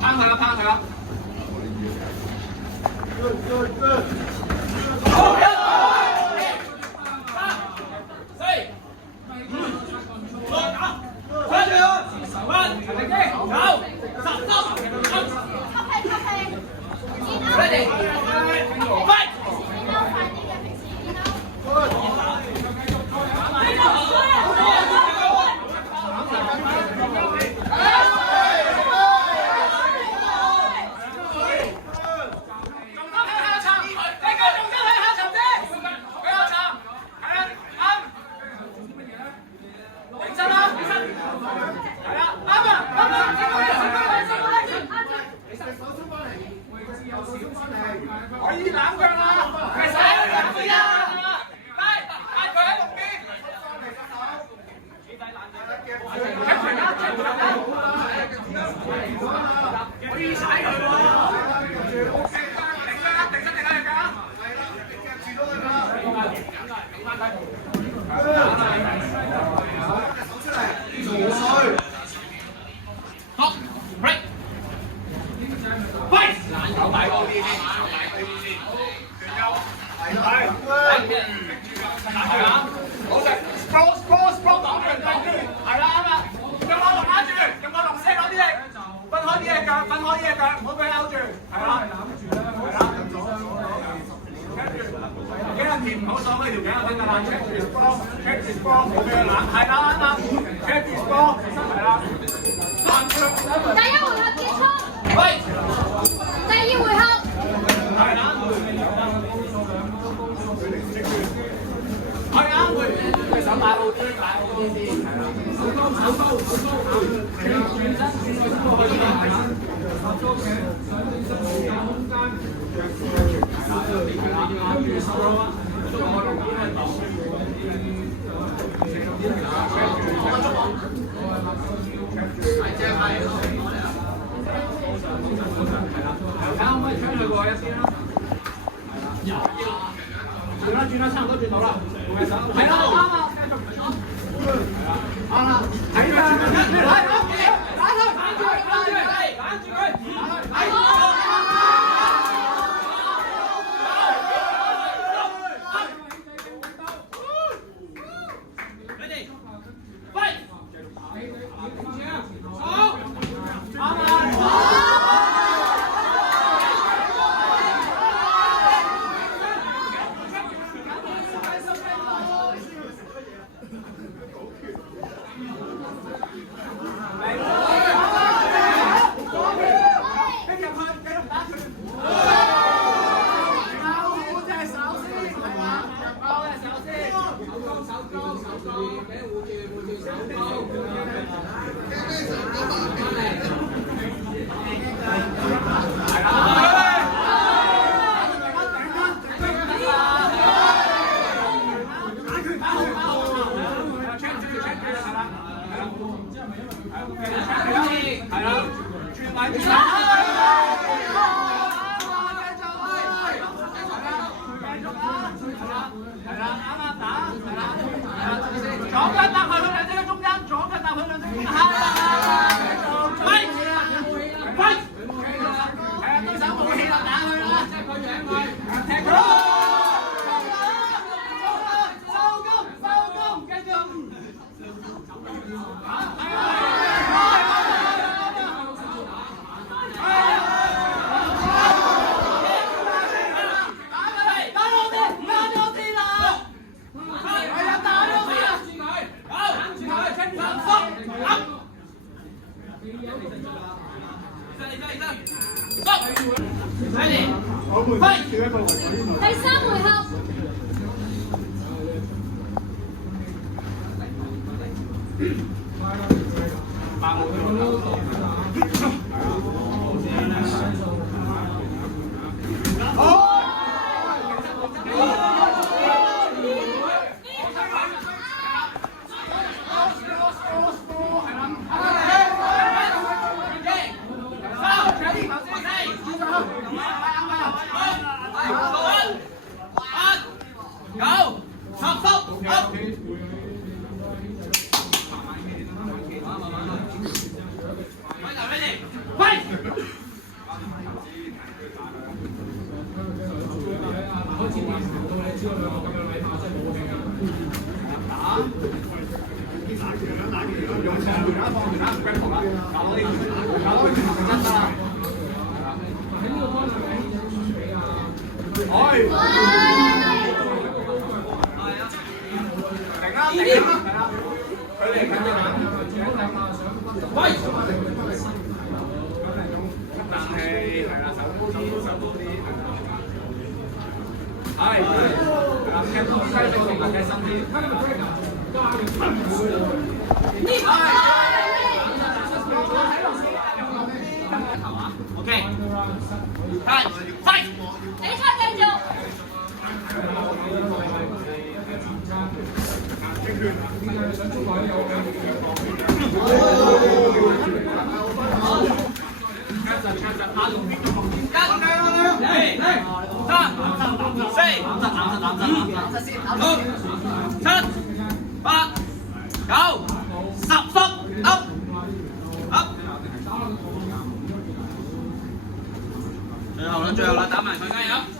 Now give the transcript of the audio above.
拋佢啦，拋佢啦。可以攬腳啦，係使兩個人，拉佢喺路邊，可以踩佢喎，OK， 定啦，係啦，夾住咗佢啦，手出嚟，左去，好 ，break。喂，冷球大個啲先，係，打佢啊！好食 ，cross 擋住，係啦啱啦，用個龍攬住，用個龍車攞啲力，分開啲嘅腳，唔好俾佢勾住，係啦，係啦，跟住幾人甜唔好鎖佢條頸就得㗎啦 ，check this ball， 冇俾佢攬，係啦啱啦 ，check this ball， 係啦，第一回合結束。喂，第二回合。係啦。係啊，佢手擺好啲，先，係啦。手高，係啦。睇可唔可以將佢過一先啦？轉啦，差唔多轉到啦。係啦，啱啦，啱啦，睇佢，打佢，攔住佢，第三回合。搞多啲，搞多啲真得啦。哎，停啦，停啦，佢哋緊要喂，但係係啦，手高啲，手高啲，係啦，聽到低聲同埋計心啲。OK， 看，快！等一下，繼續。最後啦，打埋佢加油！